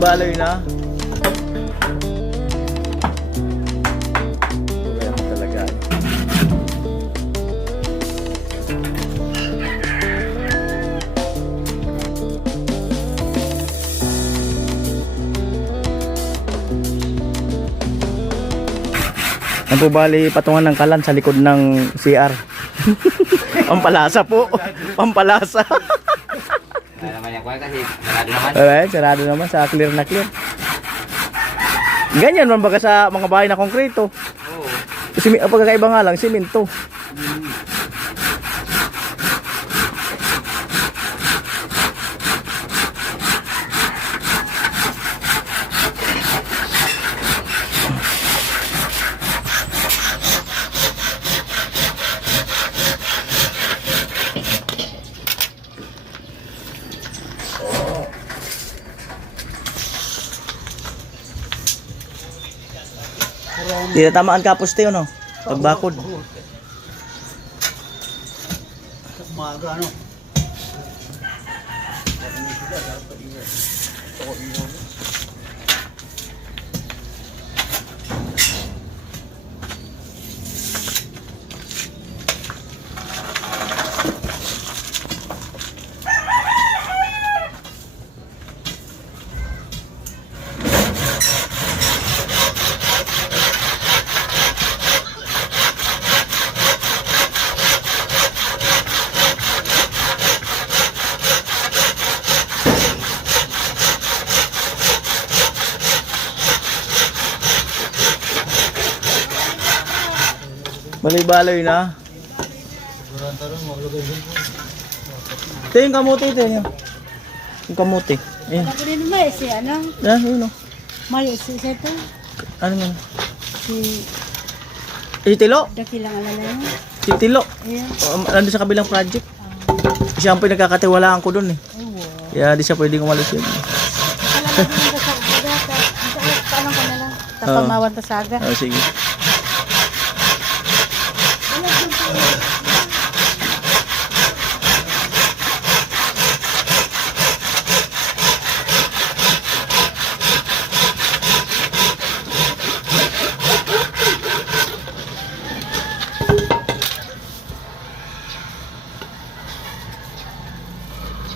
Baloy na. Wala mo talaga. Ang po bali patungan ng kalan sa likod ng CR. Pampalasa po. Pampalasa. Ay naman yan, kasi sarado naman. Okay, sarado naman sa clear na clear. Ganyan man baga sa mga bahay na konkreto. Oo. Pagkakaiba nga lang, simento. Di na tamaan kapos tayo, no? Pagbakod. Umaga, ano? Baloy-baloy na. Ito yung kamuti, ito yung kamuti. Ayan. Ako din ba si ano? Yan, yun, no? Mayo si ito. Ano man? Si Tilo? dakilang alala niya. Si Tilo. Ayan. Nandun sa kabilang project. Siya ang pinagkakatiwalaan ko dun eh. Oh, wow. Kaya di siya pwedeng umalis yun. Alam mo yung saga. Paano ko na lang? Tapamawan ta saga. Oh, sige.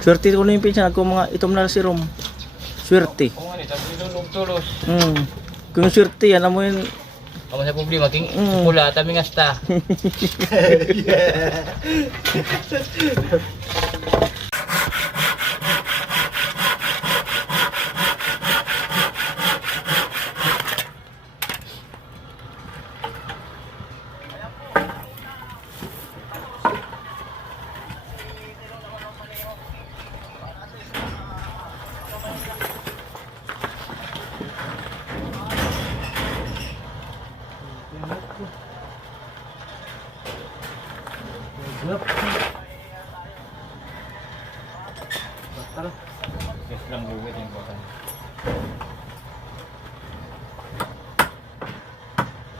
Swerte ko na yung pinsan ko mga itom na si Rom. Swerte. Oo nga, sabi nito tulos. Kung swerte yan, alam mo yun. Ako sa problema, king pula, tabi ngasta. Yes lang buwit yung buwatan.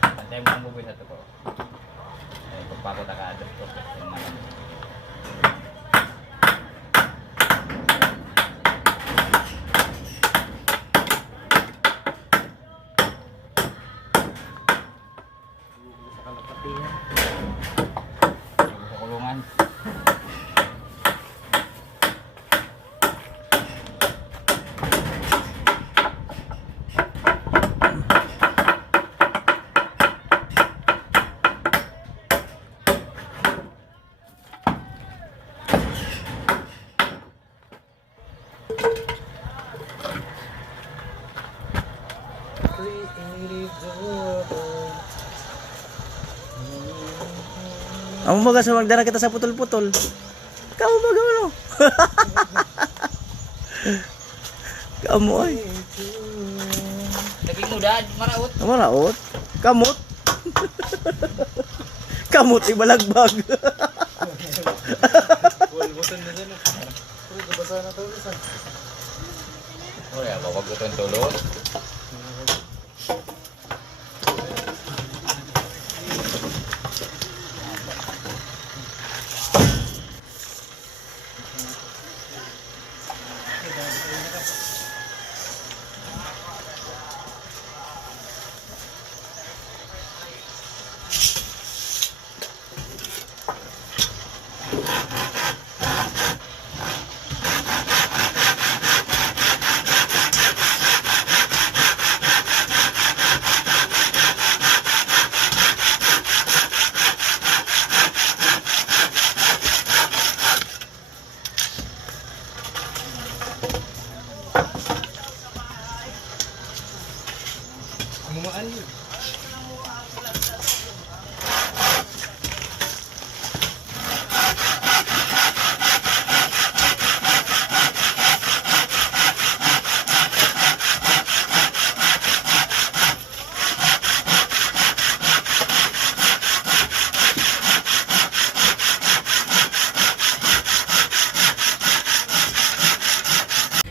Antay mo ang buwit sa ito po. Pagpapot na ka-adopt ko. Sa kulungan. Ang umaga sa magdala kita sa putol-putol. Kamu baga ano? Kamu ay. Naging muda, maraot. Maraot. Kamot. Kamot ibalagbag. Oh ya, bawa guton tulot.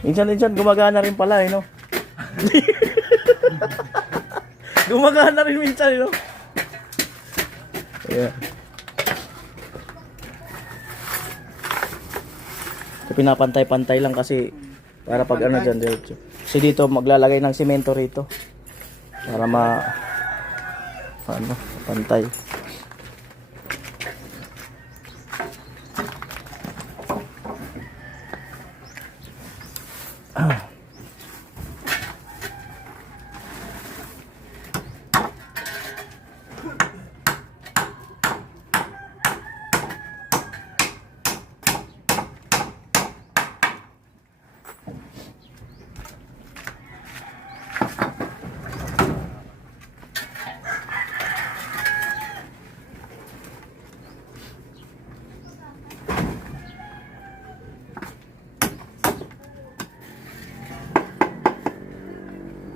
Minsan gumagana rin pala eh, no? Gumagana rin minsan, no? Yeah. So, pinapantay-pantay lang kasi para pag ano dyan, diretso. Kasi dito maglalagay ng simento rito. Para ano, pantay.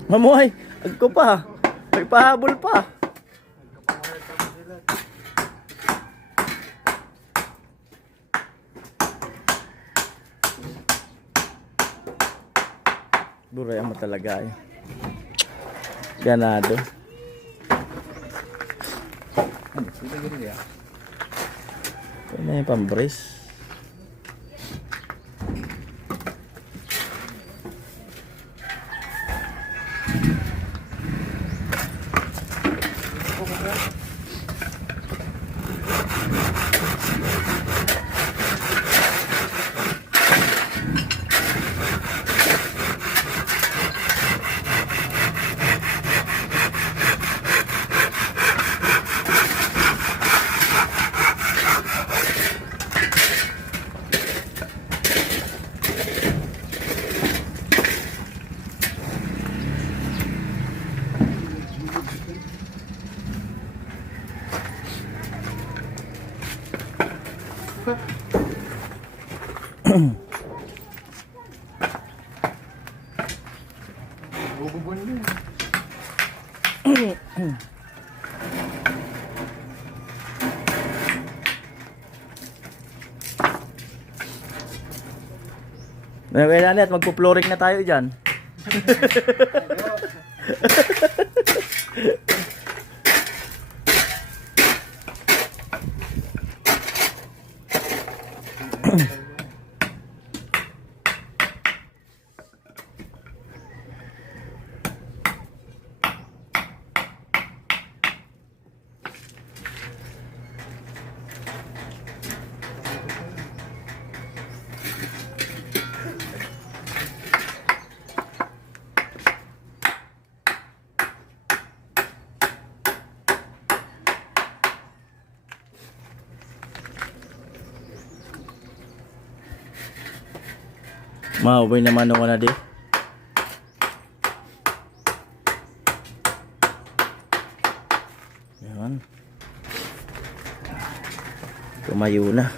Mamuhay, agko pa. May pahabol pa. Buray mo talaga eh. Ganado. Ito na yung pang-brace. Kailangan at magpo-flooring na tayo dyan. Maubay naman ako na di. Yan. Tumayo na.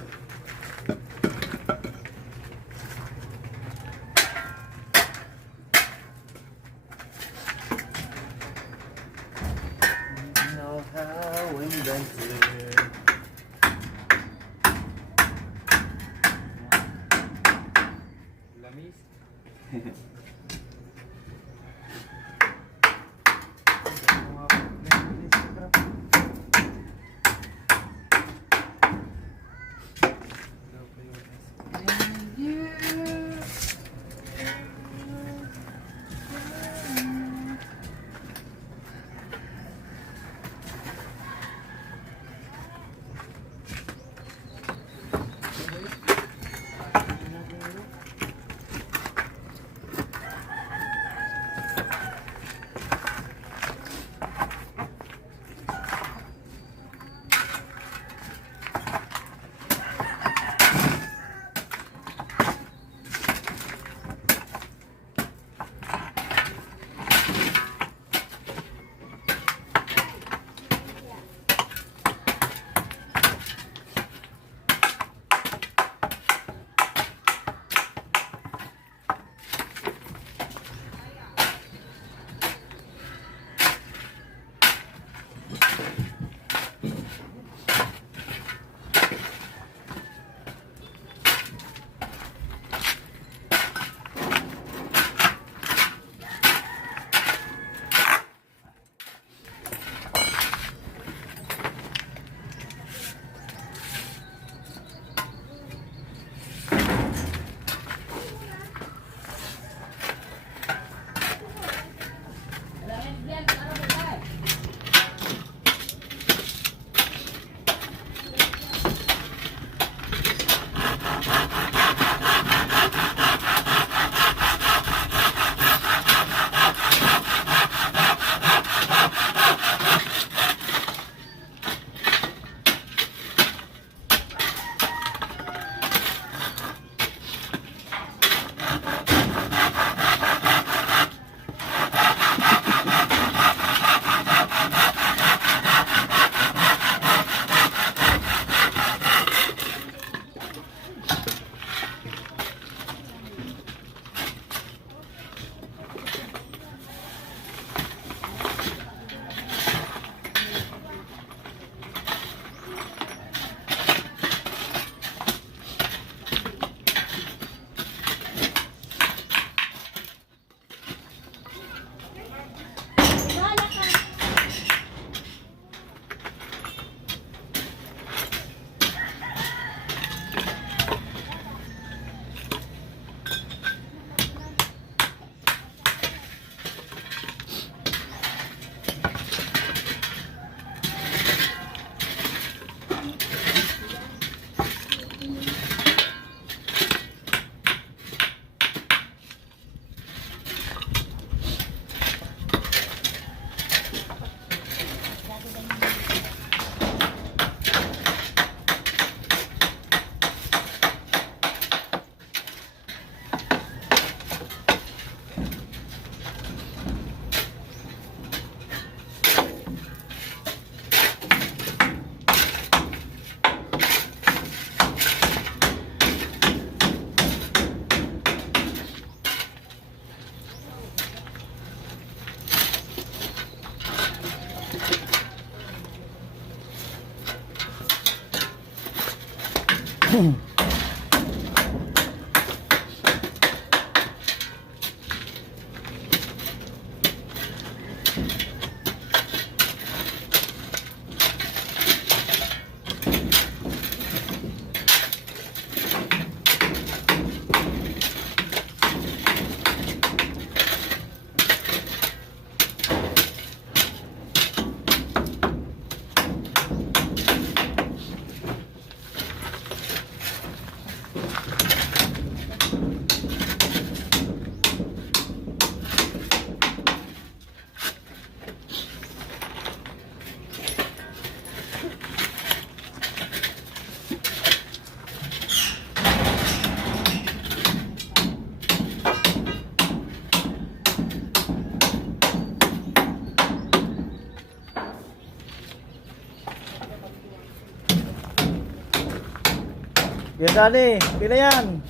Yan Dani, pina yan.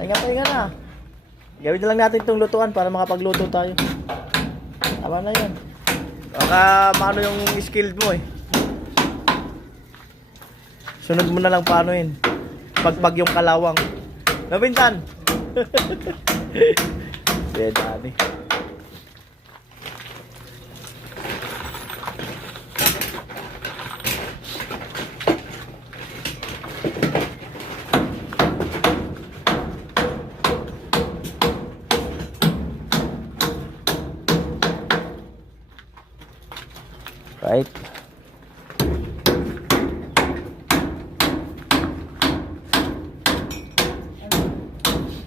Pahinga na. Gawin na lang natin itong lutuan para makapagluto tayo. Tama na yan. Baka maano yung skilled mo eh. Sunod mo na lang paano yun. Pagpag yung kalawang. Nabintan! Yan Dani. Right.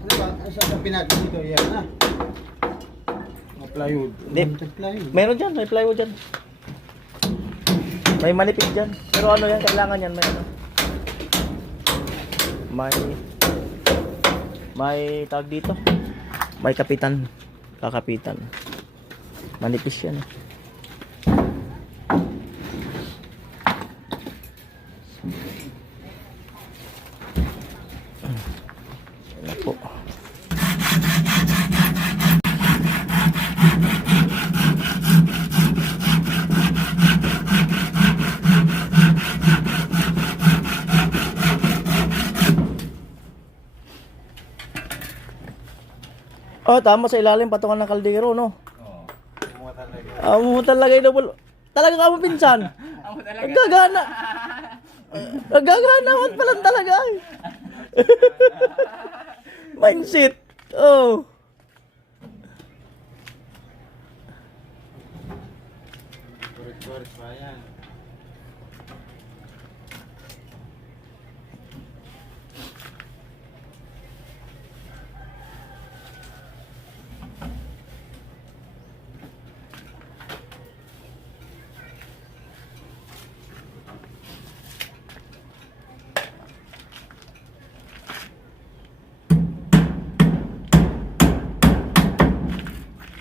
Ano ba? Saan pinag dito? Yan na. Mga plywood. Hindi. Plywood. Meron dyan, may plywood dyan. May manipis dyan. Pero ano yan, kailangan yan, may ano. May tawag dito. May kapitan. Kakapitan. Manipis yan. Ayan po. Oh, tama sa ilalim patungan ng kaldero, no? Oo. Amo talaga yung talagang amo pinsan. Amo talaga. Nagagana. Nagagana naman pala talaga. Mindset. Oh. Correct pa yan.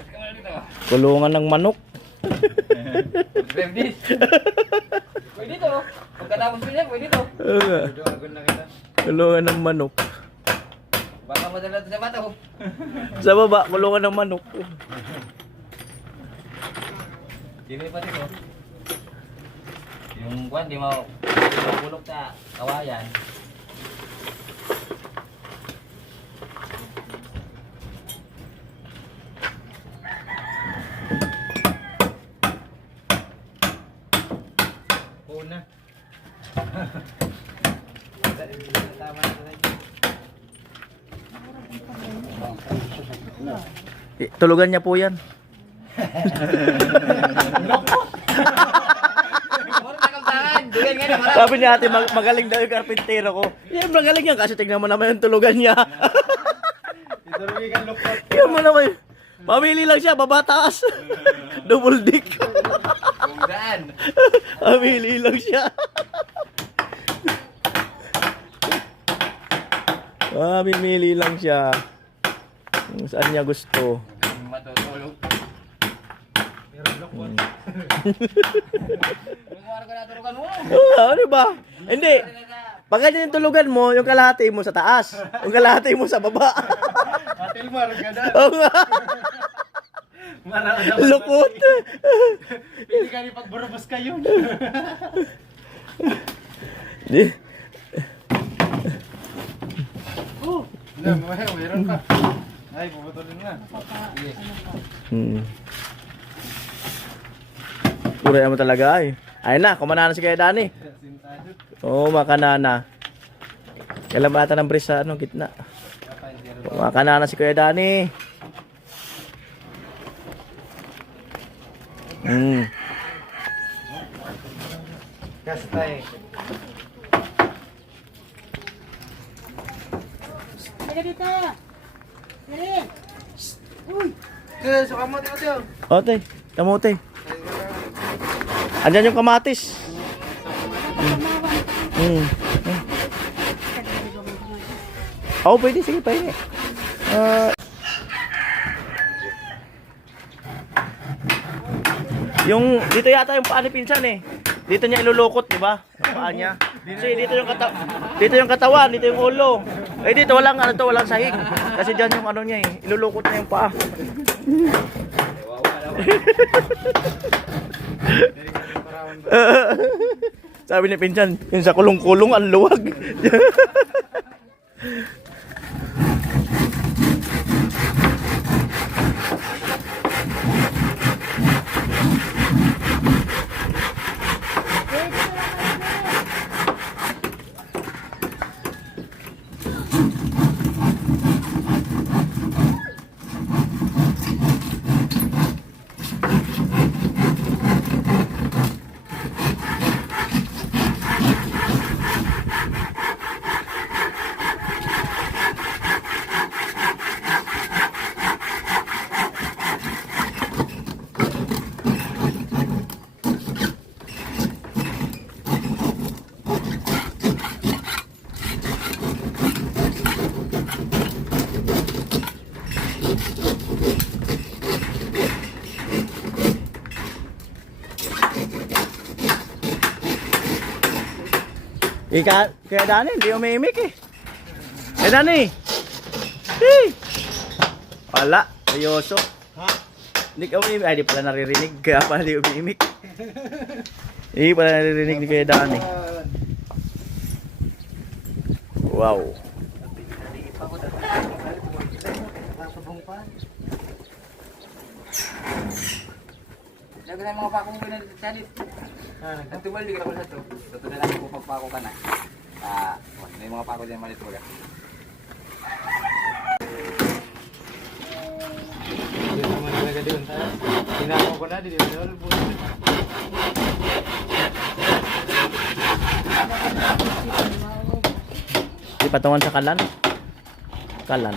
Kamala dito. Kulungan ng manok. Grab this. Pwede to. Pagkatapos ko niya, pwede to. Agad na kita. Kulungan ng manok. Baka madala sa bato. Sa baba, kulungan ng manok. Dili pa dito. Yung kwan, di mo bulok sa kawayan. Una. Tama na rin. Tulugan niya po yan. Mura na kamsahan. Duyan nga na, mara. Sabi ni ate, magaling daw yung karpintero ko. Yeah, magaling yan kasi tignan mo naman yung tulugan niya. Ituloy kang lukot. Tignan mo naman. Mamili lang siya, babataas. Double dick. Kung saan? Mamili lang siya. Mamimili lang siya. Kung saan niya gusto. Matutulog. Pero lukot. Lumawar ka na turukan mo. Ano ba? Hindi. Pag ganyan yung tulugan mo, yung kalahati mo sa taas. Yung kalahati mo sa baba. Atil mo, aragada. Oo nga. Marami Lukot. Pili ka ni pagburabas kayo. Di. Mayroon pa. Ay, puputulin na. Pura mo talaga ay. Ayun na, kumana na si Kuya Dani. Oo, makana na. Kailan ba ata ng brace sa gitna? Makana na si Kuya Dani. Kastay. Halika dito. Dali. Uy. Suka mo, Teo. Ote, kamote. Andyan yung kamatis. Oo, pwede. Sige, pwede. Yung, dito yata yung paa ni Pinsan eh. Dito niya ilulukot, di ba? Ang paa niya. Kasi dito yung katawan, dito yung ulo. Eh dito walang walang sahig. Kasi diyan yung niya eh. Ilulukot niya yung paa. Sabi ni Pinsan, yung sa kulong-kulong ang luwag. Kaya Dani, hindi umimik eh. Dani! Hey! Wala, seryoso. Ha? Hindi ka umimik. Ay, di pala naririnig. Kaya pala di umimik. Hindi pala naririnig ni Kuya Dani. Wow. Lago na yung mga pakong ko na dito sa chalit. Ang tubal, di ka na pala ito. Ito na lang kung pagpako ka na. May mga pako dyan malit mo ka. Hindi naman talaga doon. Tinako ko na, di ba? Di patungan sa kalan. Kalan.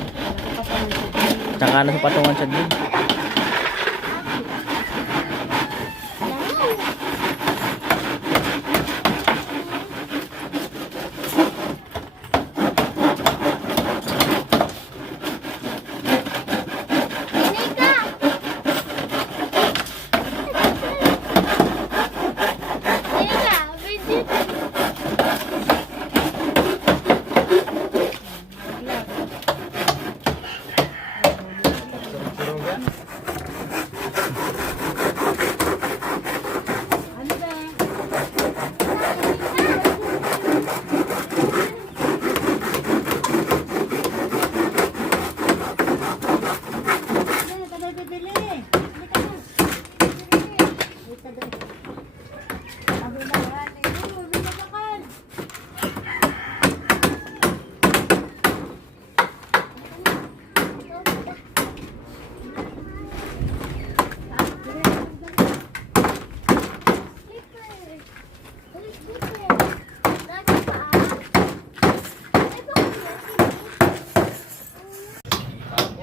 Tsaka na sa patungan sa din.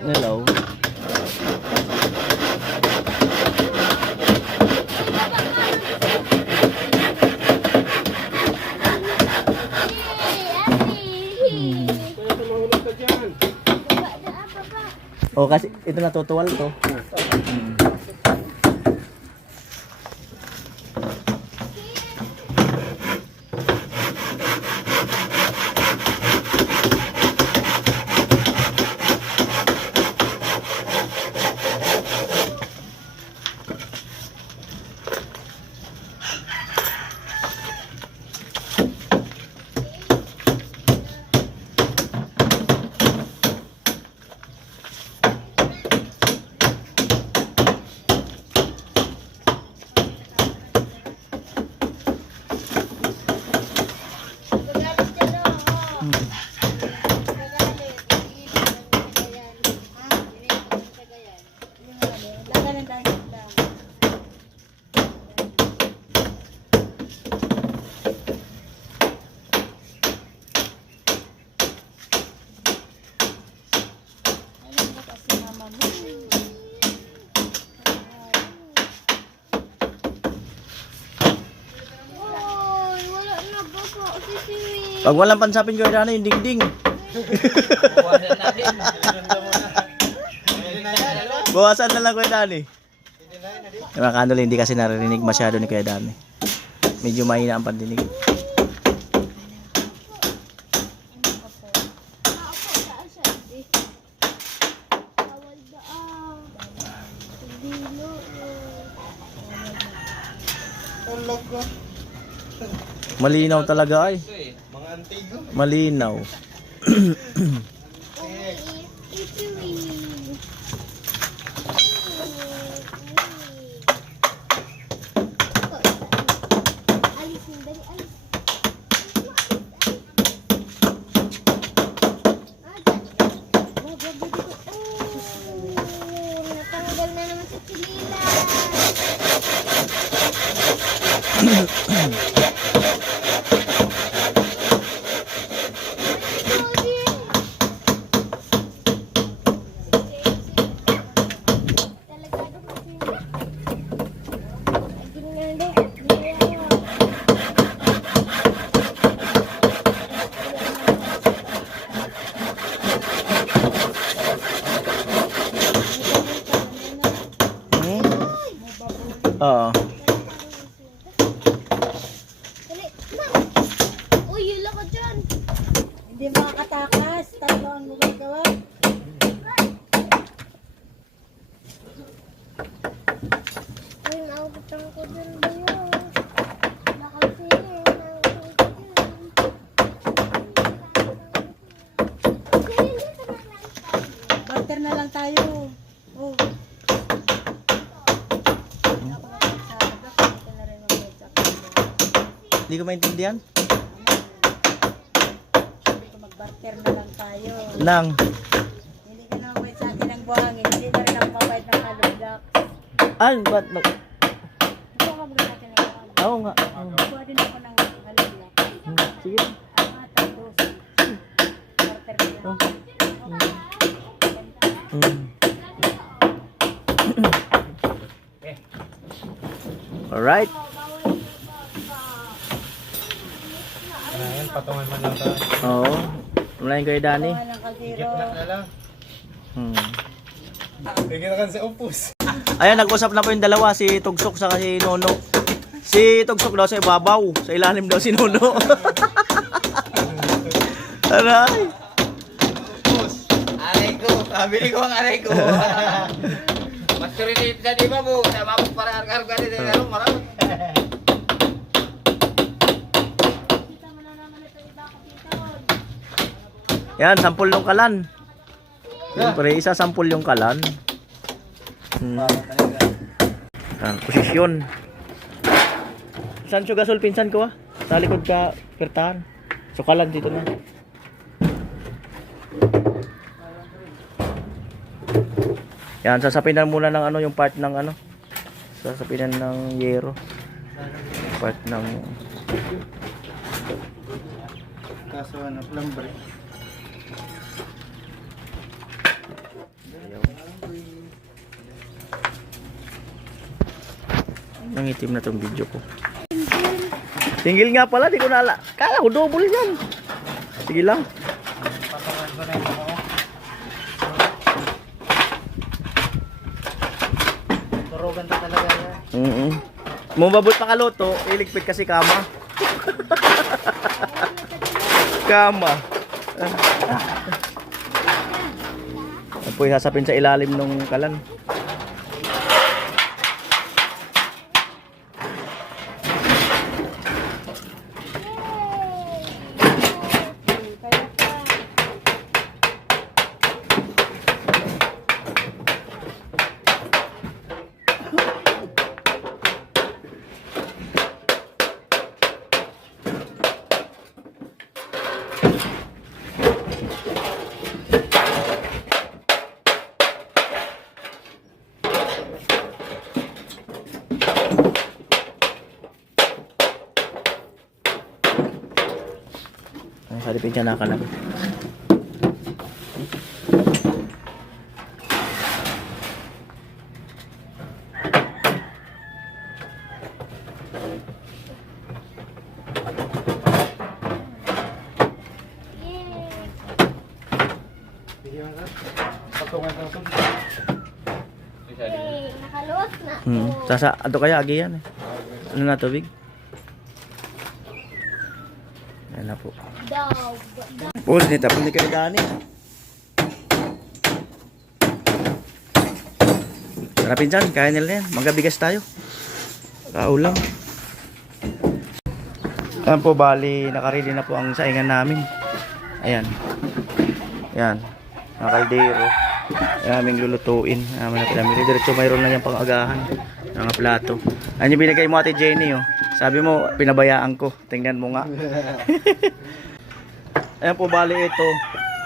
Hello. Oh, kasi ito natutuwal to. Pag walang pansapin ko yung dingding. Buwasan natin. Bawasan na lang Kuya Dani. Yung mga kanol, hindi kasi naririnig masyado ni Kuya Dani. Medyo mahina ang pandinig. Malinaw talaga ay. Mga antigo. Malinaw. Natanggal na naman sa chilila. Oo. Uy, yula ka dyan. Hindi makakatakas. Tatlo ang magagawa. Uy, naubutan ko dyan ba yun? Nakasi, naubutan ko dyan. Barter na lang tayo. Oh. Hindi ko maintindihan. Sabi ko mag-barter na lang tayo. Nang. Hindi ka na mabait sa akin ng buhangin. Hindi na rin ako mabait ng halulak. Ba't Ito ka ba natin ng buhangin? Oo nga. Kuha din ako ng halulak. Sige. Ang mga tapos. Barter na lang. Alright. Ayan, patungan man lang tayo. Oo. Wala yung Kuya Dani. Kuha ng kaldero. Gitna na lang. Bigyan na kan sa upos. Ayan, nag-usap na po yung dalawa, si Tugsok sa si Nono. Si Tugsok daw sa ibabaw, sa ilalim daw si Nono. Aray. Aray ko. Bili ko ang aray ko. Mas turinit sa di ba mo? Sama mo para harga-harga din na rin. Marami. Yan, sampol yung kalan. Siyempre, isa sampol yung kalan. Posisyon. Saan siya gasol pinsan ko Sa likod ka, pertahan. So kalan dito na. Yan, sasapinan muna ng ano, yung part ng ano. Sasapinan ng yero. Part ng... Kaso ano, plumbre. Nangitim na tong video ko. Single nga pala, di ko nala. Kala ko double yan. Sige lang. Patungan ko na yung ako. Turugan to talaga yan. Mumabot pa kaloto, iligpit kasi kama. Kama. Apoy hasapin sa ilalim ng kalan. Salipin siya nakalag. Patungan ng tubig. Nakaluwas na. Sasa, ato kaya agi yan eh. Ano na tubig? Yan na po. Dog. Pul, tapos ni kayo Dani. Tara pinsan, kaya nila yan. Magabigas tayo. Kaulang. Ayan po, bali, nakarili na po ang saingan namin. Ayan. Ayan. Mga kaldero. Ayan, aming lulutuin. Ayan, na pinamili. Diretso mayroon na yung pang-agahan. Mga plato. Ayan yung binigay mo Ate Jenny, oh. Sabi mo, pinabayaan ko. Tingnan mo nga. Ayan po, bali ito.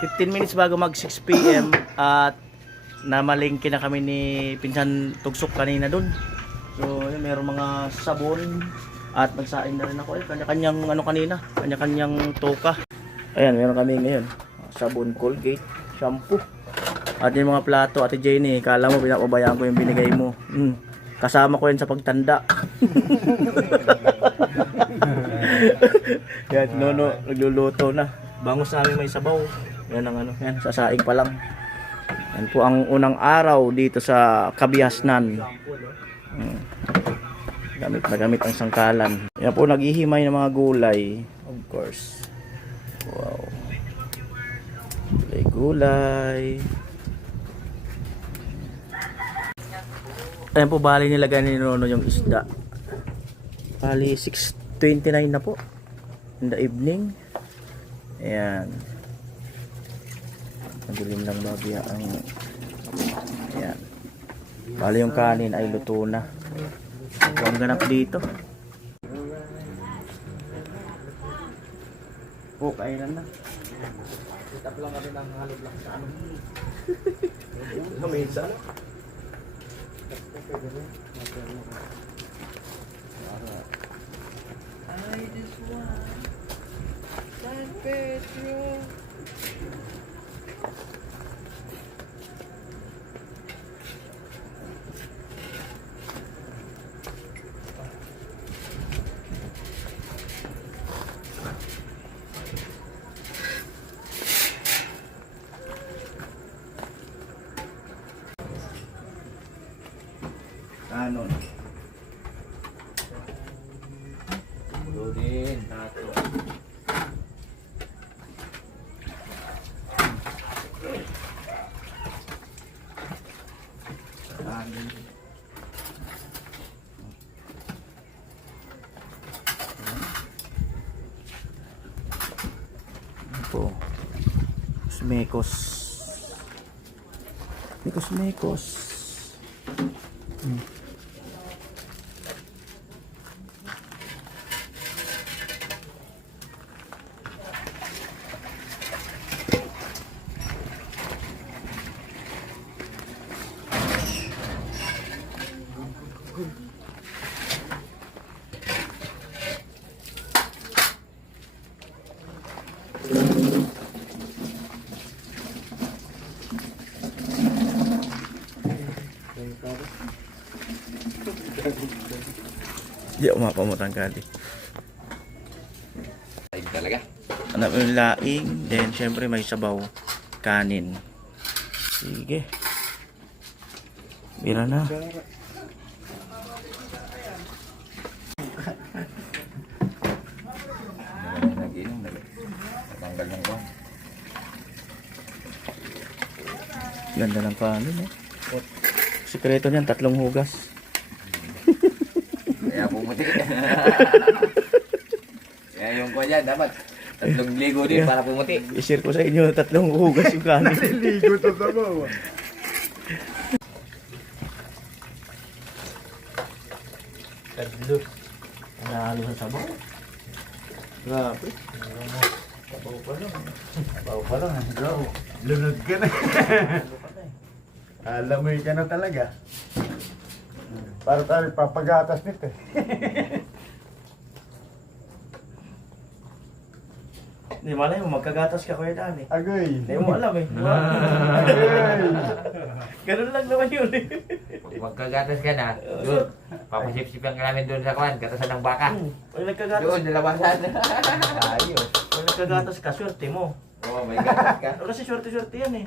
15 minutes bago mag 6 PM at namalingki na kami ni Pinsan Tugsok kanina dun. So, yun, mayroong mga sabon at nagsain na rin ako. Kanya-kanyang ano kanina, kanya-kanyang toka. Ayan, meron kami ngayon. Sabon, Colgate, shampoo. At yung mga plato, Ate Jenny, kala mo pinapabayaan ko yung binigay mo. Kasama ko yan sa pagtanda. Yan, Nono, nagluluto na. Bangus namin may sabaw. Yan ang ano, yan, sasaing pa lang. Yan po ang unang araw dito sa Kabiasnan. Gamit na gamit ang sangkalan. Yan po, naghihimay ng mga gulay. Of course. Wow. Gulay. Ayan po, bali nilagay ni Nono yung isda. Bali 6:29 na po in the evening. Ayan. Madilim lang babia ang ayan. Bali yung kanin ay luto na. Ito ang ganap dito. Oh, kainan na. Tap lang kami ng halog lang sa ano. Lamesa. I just want San Pedro. Ano? Din, tato. Ito. Mekos. Mekos. Di ako mapamutang kali. Ay, talaga. Anak yung laing, then syempre may sabaw, kanin. Sige. Bira na. Nag-inom, natanggal ng buwan. Ganda ng kanin eh. Sikreto niyan, 3 hugas. Kaya pumuti. Kaya yung ko dyan, dapat 3 ligo din para pumuti. I-share ko sa inyo, 3 hugas yung kanin. Ligo to sa bawah. Kadlo. Nahalo sa sabaw. Grabe. Sabaw pa lang. Bawa pa lang. Bro, lunod ka na. Alam mo ka na talaga. Para tayo papagatas nito eh. Hindi mo alam mo, magkagatas ka Kuya Dani. Agoy. Hindi mo alam eh. Agoy. Ganun lang naman yun eh. Pag magkagatas ka na, doon, papasip-sipan ka namin doon sa kwan, katasan ng baka. Pag nagkagatas, Doon, nalabasan. Ayos. pag nagkagatas ka, swerte mo. Oo, may gatas ka. Kasi swerte-swerte yan eh.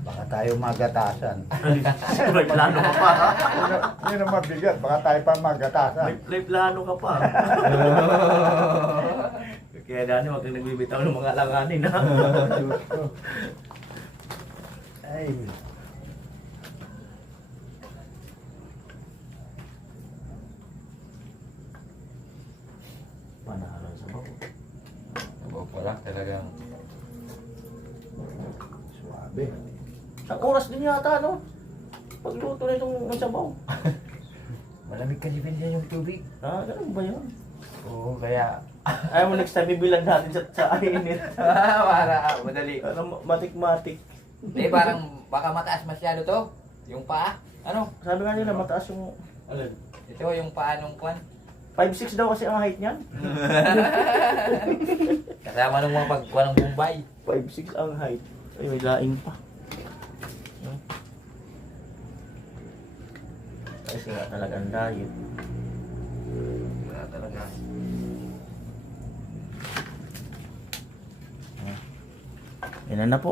Baka tayo magatasan. May plano ka pa. Yun ang mabigat. Baka tayo pa magatasan. May plano ka pa. Kaya Dani, huwag kang nagbibitaw ng mga alanganin ha. Ay. Panalo sa bako. Oo, wala talagang. Suwabe. Sa oras din yata, no? Pagluto na itong sabaw. Malamig kasi din yung tubig. Ah, ganun ba yun? Oo, kaya. Ayaw mo next time, bibilang natin sa init. Para madali. Ano, matik-matik. Eh, parang baka mataas masyado to. Yung paa. Ano? Sabi nga nila, mataas yung... Alin? Ito yung paa nung kwan. 5'6 daw kasi ang height niyan. Kasama nung mga pagkuhan ng Bombay. 5'6 ang height. Ay, may laing pa. Ay, sira talaga ang diet. Wala talaga. Yan na po.